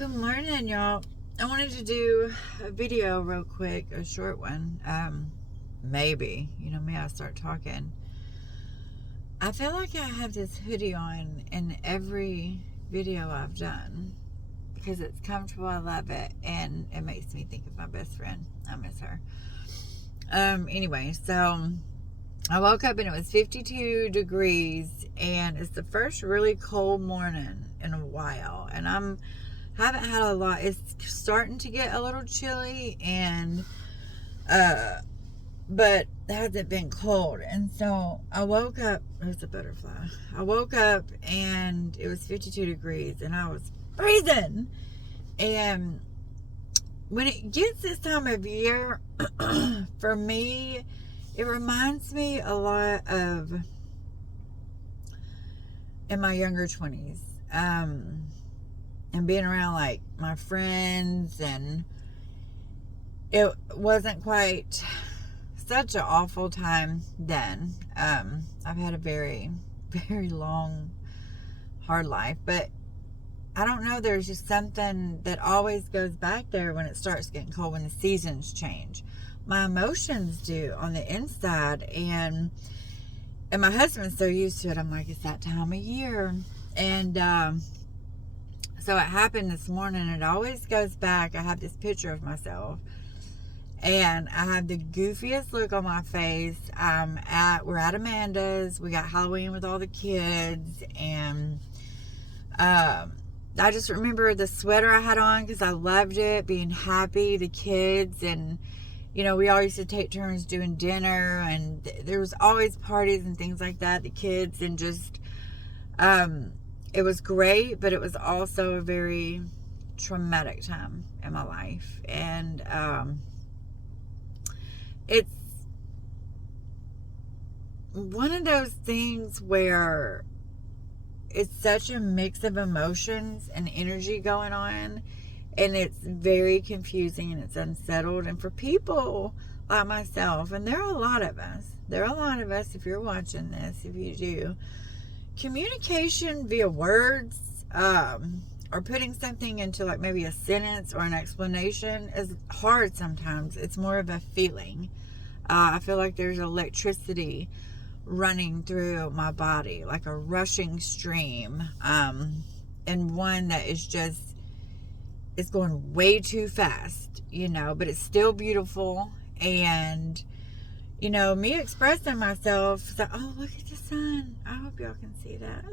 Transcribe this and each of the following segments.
Good morning, y'all. I wanted to do a video real quick, a short one. Maybe, you know me, I start talking. I feel like I have this hoodie on in every video I've done because it's comfortable. I love it, and it makes me think of my best friend. I miss her. Anyway, so I woke up and it was 52 degrees, and it's the first really cold morning in a while, and haven't had a lot. It's starting to get a little chilly, and but it hasn't been cold. And so I woke up. There's a butterfly. I woke up and it was 52 degrees, and I was freezing. And when it gets this time of year, for me, it reminds me a lot of in my younger 20s. And being around like my friends, and it wasn't quite such an awful time then. I've had a very, very long, hard life, but I don't know, there's just something that always goes back there when it starts getting cold, when the seasons change. My emotions do on the inside, and my husband's so used to it. I'm like, it's that time of year. And so it happened this morning. It always goes back. I have this picture of myself, and I have the goofiest look on my face. We're at Amanda's. We got Halloween with all the kids, and I just remember the sweater I had on because I loved it, being happy, the kids, and you know, we all used to take turns doing dinner, and there was always parties and things like that, the kids, and just it was great, but it was also a very traumatic time in my life. And it's one of those things where it's such a mix of emotions and energy going on, and it's very confusing, and it's unsettled. And for people like myself, and there are a lot of us, if you're watching this, if you do, communication via words, or putting something into like maybe a sentence or an explanation is hard sometimes. It's more of a feeling. I feel like there's electricity running through my body, like a rushing stream, and one that is just, it's going way too fast, you know, but it's still beautiful. And you know, me expressing myself, so, oh, look at the sun. I hope y'all can see that.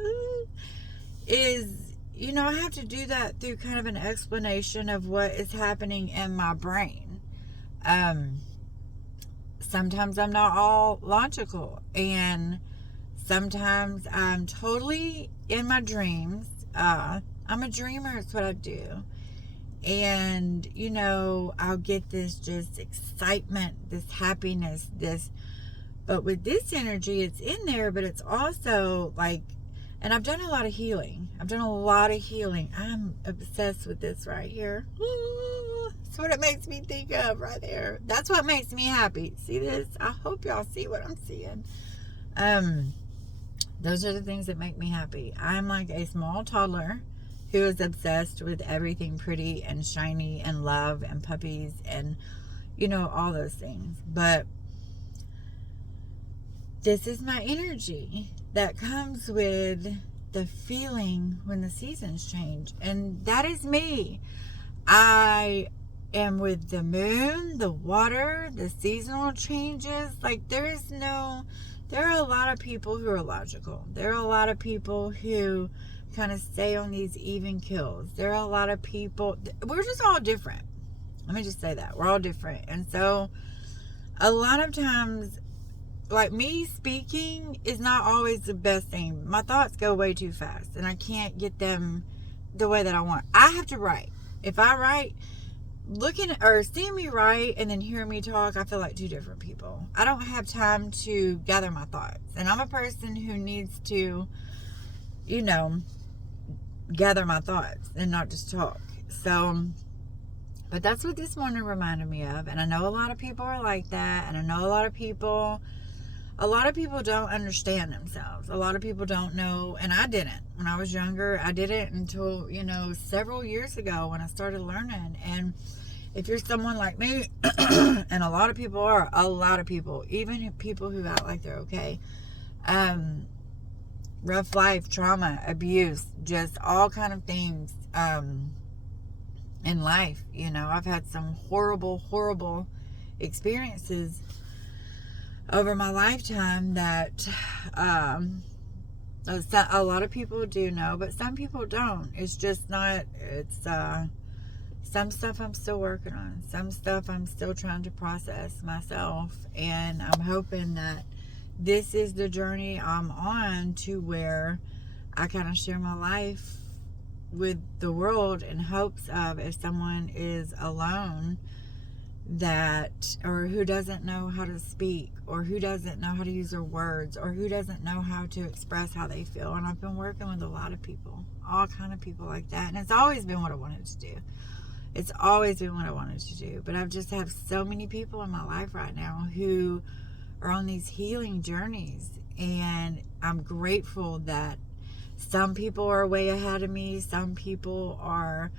Is, you know, I have to do that through kind of an explanation of what is happening in my brain. Sometimes I'm not all logical, and sometimes I'm totally in my dreams. I'm a dreamer, is what I do. And you know, I'll get this just excitement, this happiness, but with this energy, it's in there, but it's also like, and I've done a lot of healing. I'm obsessed with this right here. That's what it makes me think of right there. That's what makes me happy. See this? I hope y'all see what I'm seeing. Those are the things that make me happy. I'm like a small toddler who is obsessed with everything pretty and shiny and love and puppies and, you know, all those things. But this is my energy that comes with the feeling when the seasons change. And that is me. I am with the moon, the water, the seasonal changes. Like, there are a lot of people who are logical. There are a lot of people who kind of stay on these even kills. There are a lot of people, we're just all different. Let me just say that. We're all different. And so a lot of times, like, me speaking is not always the best thing. My thoughts go way too fast, and I can't get them the way that I want. I have to write. If I write, looking or seeing me write and then hearing me talk, I feel like two different people. I don't have time to gather my thoughts. And I'm a person who needs to, you know, gather my thoughts and not just talk. So, but that's what this morning reminded me of. And I know a lot of people are like that, and I know a lot of people a lot of people don't understand themselves. A lot of people don't know, and I didn't. When I was younger, I didn't until, several years ago when I started learning. And if you're someone like me, and a lot of people, even people who act like they're okay, rough life, trauma, abuse, just all kind of things in life. I've had some horrible experiences over my lifetime that a lot of people do know, but some people don't. It's just not, some stuff I'm still working on. Some stuff I'm still trying to process myself. And I'm hoping that this is the journey I'm on to where I kind of share my life with the world in hopes of, if someone is alone or who doesn't know how to speak, or who doesn't know how to use their words, or who doesn't know how to express how they feel. And I've been working with a lot of people, all kind of people like that. And it's always been what I wanted to do. It's always been what I wanted to do. But I've just have so many people in my life right now who are on these healing journeys. And I'm grateful that some people are way ahead of me. Some people are,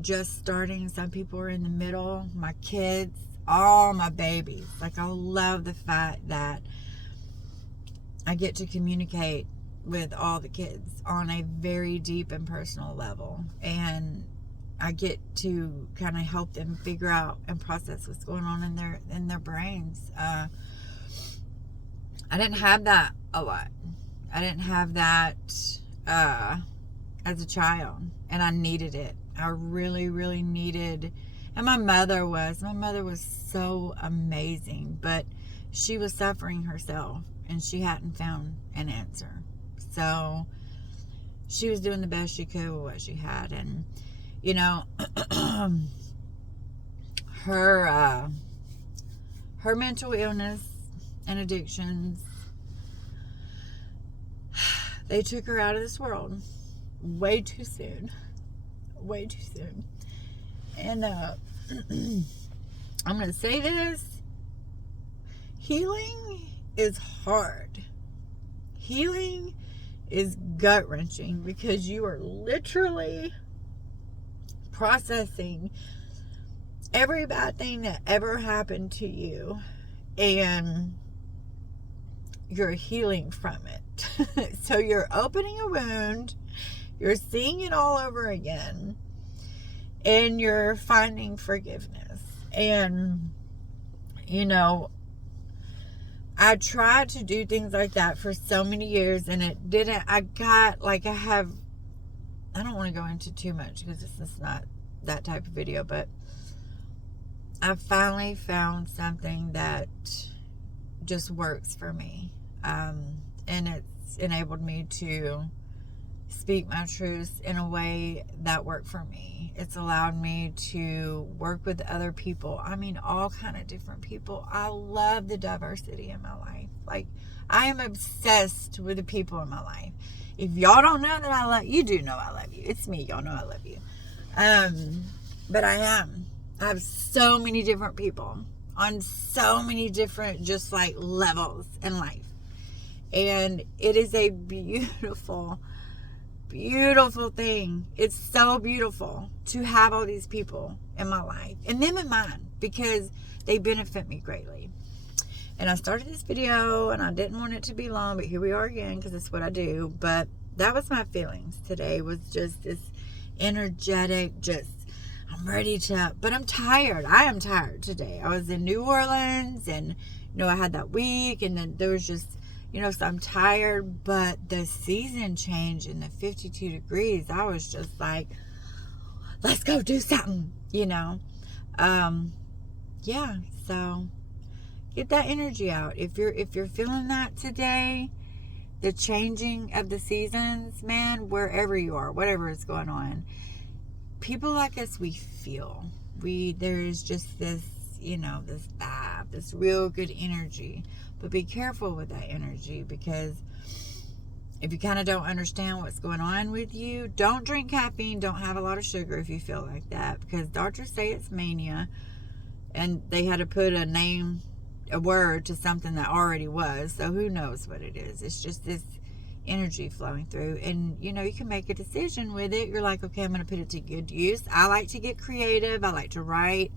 just starting. Some people are in the middle. My kids, all my babies. Like, I love the fact that I get to communicate with all the kids on a very deep and personal level. And I get to kind of help them figure out and process what's going on in their brains. I didn't have that a lot. I didn't have that as a child, and I needed it. I really, really needed, and my mother was so amazing, but she was suffering herself, and she hadn't found an answer. So she was doing the best she could with what she had, and her mental illness and addictions, they took her out of this world way too soon. And I'm going to say this. Healing is hard. Healing is gut-wrenching, because you are literally processing every bad thing that ever happened to you, and you're healing from it. So you're opening a wound, you're seeing it all over again, and you're finding forgiveness. And I tried to do things like that for so many years, and it didn't. I don't want to go into too much because this is not that type of video, but I finally found something that just works for me. And it's enabled me to speak my truth in a way that worked for me. It's allowed me to work with other people. I mean, all kind of different people. I love the diversity in my life. Like, I am obsessed with the people in my life. If y'all don't know that I love you, do know I love you. It's me. Y'all know I love you. But I have so many different people on so many different just like levels in life. And it is a beautiful thing. It's so beautiful to have all these people in my life, and them in mine, because they benefit me greatly. And I started this video and I didn't want it to be long, but here we are again, because it's what I do. But that was my feelings today, was just this energetic, I'm ready to, but I'm tired. I am tired today. I was in New Orleans, and I had that week, and then there was just, so I'm tired. But the season change in the 52 degrees, I was just like, let's go do something, yeah. So get that energy out. If you're feeling that today, the changing of the seasons, man, wherever you are, whatever is going on, people like us, we feel. There is just this, this vibe, this real good energy. But be careful with that energy, because if you kind of don't understand what's going on with you, don't drink caffeine, don't have a lot of sugar if you feel like that, because doctors say it's mania, and they had to put a name a word to something that already was. So who knows what it is? It's just this energy flowing through, and you know, you can make a decision with it. You're like, okay, I'm going to put it to good use. I like to get creative. I like to write.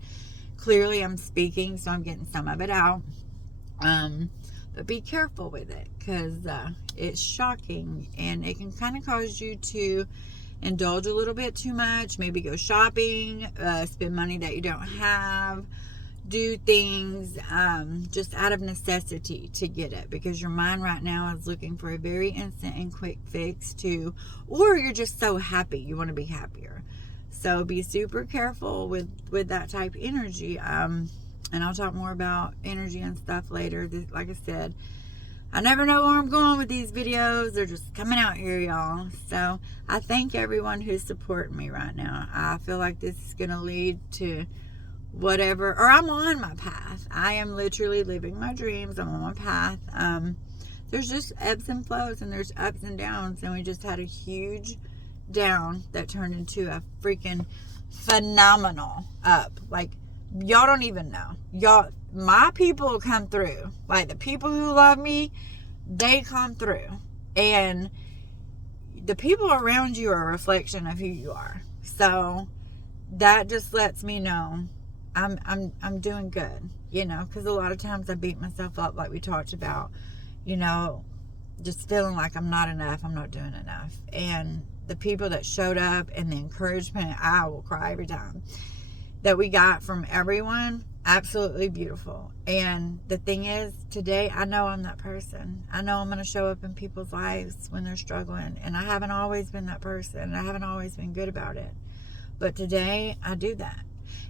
Clearly I'm speaking, so I'm getting some of it out. But be careful with it, because it's shocking, and it can kind of cause you to indulge a little bit too much. Maybe go shopping, spend money that you don't have, do things just out of necessity to get it, because your mind right now is looking for a very instant and quick fix to, or you're just so happy you want to be happier. So be super careful with that type of energy. And I'll talk more about energy and stuff later. Like I said, I never know where I'm going with these videos. They're just coming out here, y'all. So I thank everyone who's supporting me right now. I feel like this is going to lead to whatever, or I'm on my path. I am literally living my dreams. I'm on my path. There's just ebbs and flows, and there's ups and downs, and we just had a huge down that turned into a freaking phenomenal up. Like, y'all don't even know. Y'all, my people come through. Like, the people who love me, they come through. And the people around you are a reflection of who you are. So that just lets me know I'm doing good, you know, because a lot of times I beat myself up, like we talked about, you know, just feeling like I'm not enough, I'm not doing enough. And the people that showed up and the encouragement, I will cry every time, that we got from everyone, absolutely beautiful. And the thing is, today, I know I'm that person. I know I'm going to show up in people's lives when they're struggling. And I haven't always been that person. I haven't always been good about it. But today, I do that.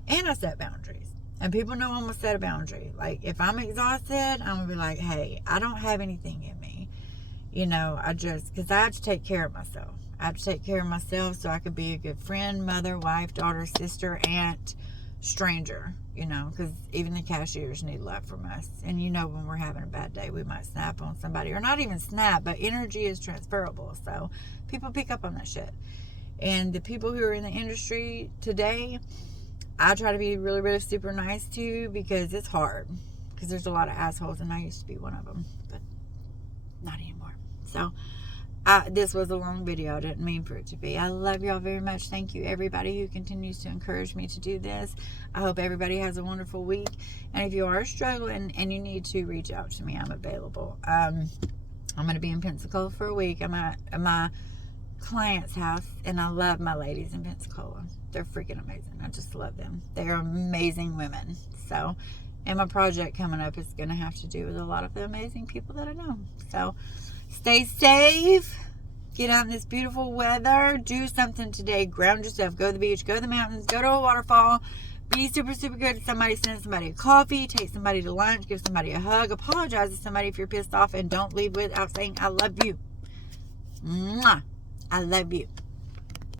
And I set boundaries. And people know I'm going to set a boundary. Like, if I'm exhausted, I'm going to be like, hey, I don't have anything in me. You know, because I have to take care of myself. I have to take care of myself so I could be a good friend, mother, wife, daughter, sister, aunt, stranger, you know, because even the cashiers need love from us. And you know, when we're having a bad day, we might snap on somebody, or not even snap, but energy is transferable. So people pick up on that shit. And the people who are in the industry today, I try to be really, really super nice to, because it's hard, because there's a lot of assholes, and I used to be one of them, but not anymore. So this was a long video. I didn't mean for it to be. I love y'all very much. Thank you, everybody who continues to encourage me to do this. I hope everybody has a wonderful week. And if you are struggling and you need to, reach out to me. I'm available. I'm going to be in Pensacola for a week. I'm at my client's house, and I love my ladies in Pensacola. They're freaking amazing. I just love them. They're amazing women. So, and my project coming up is going to have to do with a lot of the amazing people that I know. So, stay safe. Get out in this beautiful weather. Do something today. Ground yourself. Go to the beach. Go to the mountains. Go to a waterfall. Be super, super good to somebody. Send somebody a coffee. Take somebody to lunch. Give somebody a hug. Apologize to somebody if you're pissed off. And don't leave without saying, I love you. Mwah. I love you.